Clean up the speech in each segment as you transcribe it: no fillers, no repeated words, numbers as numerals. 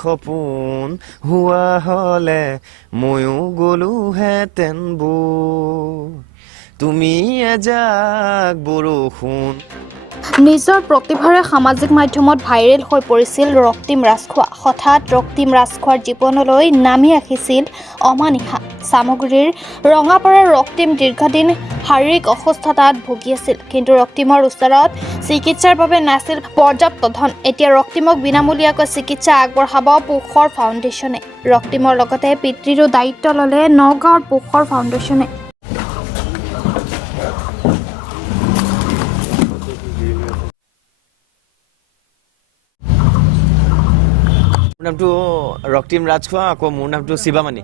সপোন হোৱা হলে ময়ো গলোহেঁতেন বৈ তুমি এজাক বৰষুণ নিজৰ প্ৰতিভাৰে সামাজিক মাধ্যমত ভাইৰেল হৈ পৰিছিল ৰক্তিম ৰাজখোৱা হঠাৎ ৰক্তিম ৰাজখোৱাৰ জীৱনলৈ নামি আহিছিল অমানিশা সামগ্ৰীৰ ৰঙাপাৰাৰ ৰক্তিম দীৰ্ঘদিন শাৰীৰিক অসুস্থতাত ভুগি আছিল কিন্তু ৰক্তিমৰ ওচৰত চিকিৎসাৰ বাবে নাছিল পৰ্যাপ্ত ধন এতিয়া ৰক্তিমক বিনামূলীয়াকৈ চিকিৎসা আগবঢ়াব পোখৰ ফাউণ্ডেশ্যনে ৰক্তিমৰ লগতে পিতৃৰো দায়িত্ব ল'লে নগাঁৱৰ পোখৰ ফাউণ্ডেশ্যনে মোৰ নামটো ৰক্তিম ৰাজখোৱা আকৌ মোৰ নামটো শিৱামণি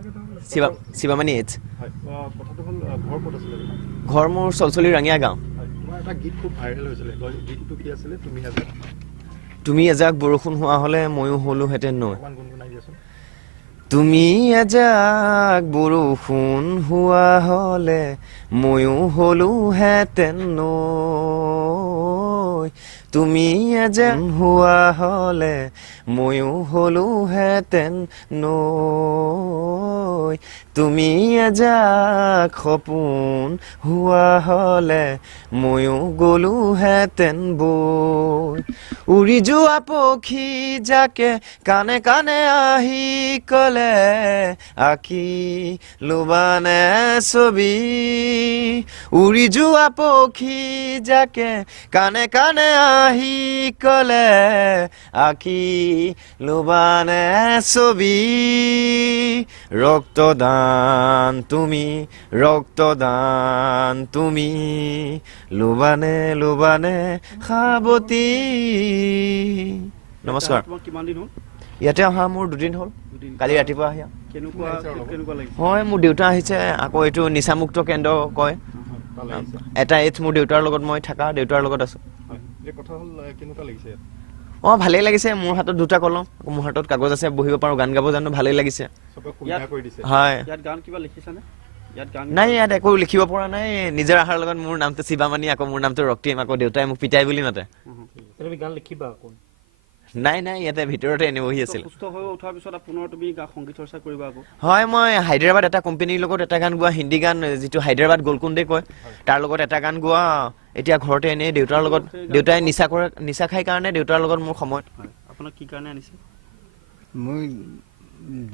এইচ ঘৰ মোৰ চলচলি ৰাঙিয়া গাঁও তুমি এজাক বৰষুণ হোৱা হ'লে ময়ো হ'লোহেঁতেন নৈ তুমি এজাক বৰষুণ হোৱা হ'লে ময়ো হ'লোহেঁতেন নৈ তুমি এজাক হোৱা হ'লে ময়ো হ'লোহেঁতেন নৈ তুমি এজাক সপোন হোৱা হ'লে ময়ো গলোহেঁতেন বৈ উৰি যোৱা পক্ষী যাকে কাণে কাণে আহি ক'লে আঁকি লোবানে ছবি উৰি যোৱা পক্ষী যাকে কাণে কাণে আহি ক'লে আঁকি লোবানে ছবি ৰক্তদান তুমি লোবানে লোবানে সাৱতী নমস্কাৰ ইয়াতে অহা মোৰ দুদিন হ'ল কালি ৰাতিপুৱা আহি হয় মোৰ দেউতা আহিছে আকৌ এইটো নিচামুক্ত কেন্দ্ৰ কয় এটা এইচ মোৰ দেউতাৰ লগত মই থকা দেউতাৰ লগত আছো অঁ ভালেই লাগিছে মোৰ হাতত দুটা কলম মোৰ হাতত কাগজ আছে বহিব পাৰোঁ গান গাব জানো ভালেই লাগিছে হয় নাই ইয়াত একো লিখিব পৰা নাই নিজৰ আহাৰ লগত মোৰ নামটো শিৱামণি আকৌ মোৰ নামটো ৰক্তিম আকৌ দেউতাই মোক পিতাই বুলি মাতে নাই ইয়াতে ভিতৰতে এনে বহি আছিল হয় মই হায়দৰাবাদ এটা কোম্পানীৰ লগত এটা গান গোৱা হিন্দী গান যিটো হায়দৰাবাদ গোলকুণ্ডে কয় তাৰ লগত এটা গান গোৱা এতিয়া ঘৰতে এনেই দেউতাৰ লগত দেউতাই নিচা খাই কাৰণে দেউতাৰ লগত মোৰ সময় আপোনাক কি কাৰণে আনিছে মই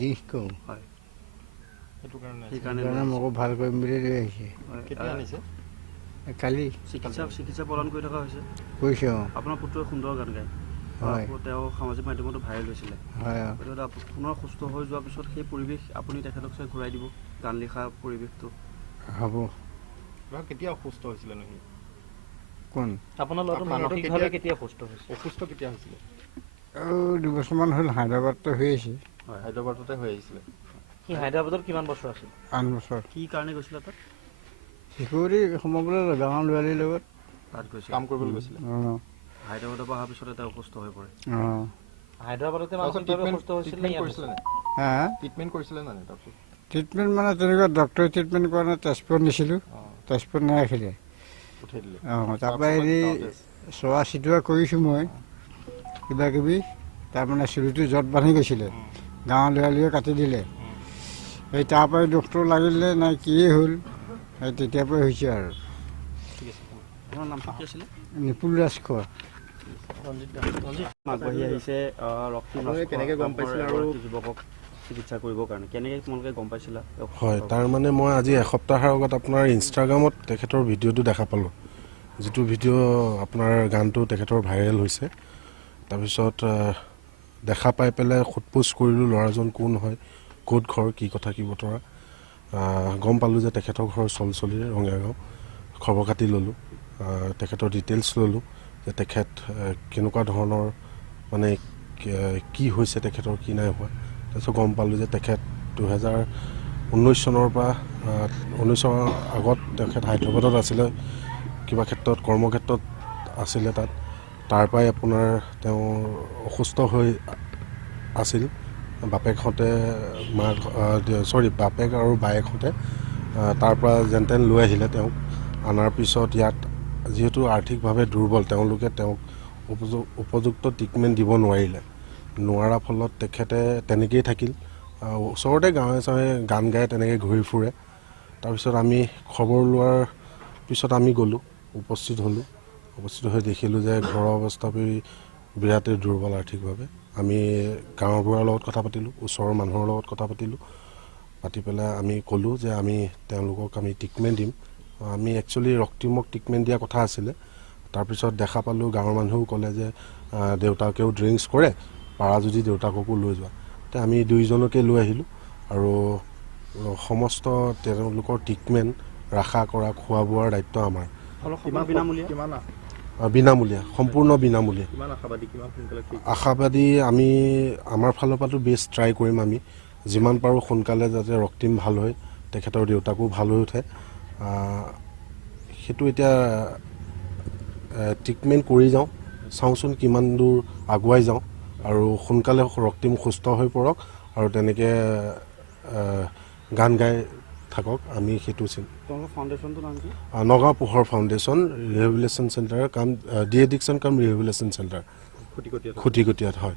দিশ কওঁ সেইকাৰণে মোকো ভাল কৰিম বুলি লৈ আহিছে কালি চিকিৎসা প্ৰদান কৰি থকা হৈছে কৈছে আপোনাৰ পুত্ৰই সুন্দৰ গান গায় তেওঁ সামাজিক মাধ্যমতো ভাইৰেল হৈছিলে পুনৰ সুস্থ হৈ যোৱাৰ পিছত সেই পৰিৱেশ আপুনি তেখেতক চাই ঘূৰাই দিব গান লিখা পৰিৱেশটো হ'ব কেতিয়া অসুস্থ হৈছিলে নেকি কোন আপোনাৰ ল'ৰাটো মানসিকভাৱে কেতিয়া অসুস্থ কেতিয়া হৈছিলে 2 বছৰমান হ'ল হায়দৰাবাদতে হৈ আছে হয় হায়দৰাবাদতে হৈ আহিছিলে সি হায়দৰাবাদত কিমান বছৰ আছিল 8 বছৰ কি কাৰণে গৈছিলে তাত সিকুৰি সোমাবলৈ গাঁৱৰ ল'ৰালীৰ লগত তাত গৈছিল কাম কৰিবলৈ গৈছিলে হায়দৰাবাদৰ পৰা অহাৰ পিছত তেওঁ অসুস্থ হৈ পৰে হায়দৰাবাদতে ট্ৰিটমেণ্ট কৰিছিলে নাই তাৰপিছত ট্ৰিটমেণ্ট মানে তেনেকুৱা ডক্টৰে ট্ৰিটমেণ্ট কৰা নাই তেজপুৰত নিছিলোঁ তেজপুৰত নাৰাখিলে তাৰপৰা হেৰি চোৱা চিটোৱা কৰিছোঁ মই কিবা কিবি তাৰমানে চুলিটো জট বান্ধি গৈছিলে গাঁৱৰ ল'ৰালীয়ে কাটি দিলে এই তাৰপৰাই ডক্টৰ লাগিলে নাই কিয়ে হ'ল এই তেতিয়াৰ পৰাই হৈছে আৰু নিপুল ৰাজখোৱা আগবাঢ়ি আহিছে কেনেকৈ গম পাইছিলে আৰু যুৱকক চিকিৎসা কৰিবৰ কাৰণে কেনেকৈ তোমালোকে গম পাইছিলা হয় তাৰমানে মই আজি এসপ্তাহৰ আগত আপোনাৰ ইনষ্টাগ্ৰামত তেখেতৰ ভিডিঅ'টো দেখা পালোঁ যিটো ভিডিঅ' আপোনাৰ গানটো তেখেতৰ ভাইৰেল হৈছে তাৰপিছত দেখা পাই পেলাই সোধপোছ কৰিলোঁ ল'ৰাজন কোন হয় ক'ত ঘৰ কি কথা কি বতৰা গম পালোঁ যে তেখেতৰ ঘৰ চলচলিৰ ৰঙিয়া গাঁও খবৰ খাতি ল'লোঁ তেখেতৰ ডিটেইলছ ল'লোঁ যে তেখেত কেনেকুৱা ধৰণৰ মানে কি হৈছে তেখেতৰ কি নাই হোৱা তাৰপিছত গম পালোঁ যে তেখেত 2019 চনৰ পৰা 19 চনৰ আগত তেখেত হায়দৰাবাদত আছিলে কিবা ক্ষেত্ৰত কৰ্মক্ষেত্ৰত আছিলে তাত তাৰ পৰাই আপোনাৰ তেওঁ অসুস্থ হৈ আছিল বাপেকহঁতে বাপেক আৰু বায়েকহঁতে তাৰ পৰা যেন তেন লৈ আহিলে তেওঁক অনাৰ পিছত ইয়াত যিহেতু আৰ্থিকভাৱে দুৰ্বল তেওঁলোকে তেওঁক উপযুক্ত ট্ৰিটমেণ্ট দিব নোৱাৰিলে নোৱাৰা ফলত তেখেতে তেনেকেই থাকিল। ওচৰতে গাঁৱে চাঁৱে গান গাই তেনেকৈ ঘূৰি ফুৰে। তাৰপিছত আমি খবৰ লোৱাৰ পিছত আমি গ'লোঁ, উপস্থিত হ'লোঁ। উপস্থিত হৈ দেখিলোঁ যে ঘৰৰ অৱস্থা বিৰাটেই দুৰ্বল আৰ্থিকভাৱে। আমি গাঁওবুঢ়াৰ লগত কথা পাতিলোঁ, ওচৰৰ মানুহৰ লগত কথা পাতিলোঁ। পাতি পেলাই আমি ক'লোঁ যে আমি তেওঁলোকক আমি ট্ৰিটমেণ্ট দিম। আমি একচুৱেলি ৰক্তিমক ট্ৰিটমেণ্ট দিয়া কথা আছিলে। তাৰপিছত দেখা পালোঁ গাঁৱৰ মানুহেও ক'লে যে দেউতাকেও ড্ৰিংকছ কৰে, পাৰা যদি দেউতাককো লৈ যোৱা। তেতিয়া আমি দুয়োজনকে লৈ আহিলোঁ আৰু সমস্ত তেওঁলোকৰ ট্ৰিটমেণ্ট, ৰাখা কৰা, খোৱা বোৱাৰ দায়িত্ব আমাৰ। বিনামূলীয়া, সম্পূৰ্ণ বিনামূলীয়া। আশাবাদী আমি আমাৰ ফালৰ পৰাতো বেষ্ট ট্ৰাই কৰিম। আমি যিমান পাৰোঁ সোনকালে যাতে ৰক্তিম ভাল হয়, তেখেতৰ দেউতাকো ভাল হৈ উঠে। সেইটো এতিয়া ট্ৰিটমেণ্ট কৰি যাওঁ, চাওঁচোন কিমান দূৰ আগুৱাই যাওঁ আৰু সোনকালে ৰক্তিম সুস্থ হৈ পৰক আৰু তেনেকৈ গান গাই থাকক। আমি সেইটো নগাঁও পোহৰ ফাউণ্ডেশ্যন ৰিহেবিলিটেশ্যন চেণ্টাৰ কাম ডি এডিকশ্যন কাম ৰিহেবিলিটেশ্যন চেণ্টাৰ খুটিকটীয়াত হয়।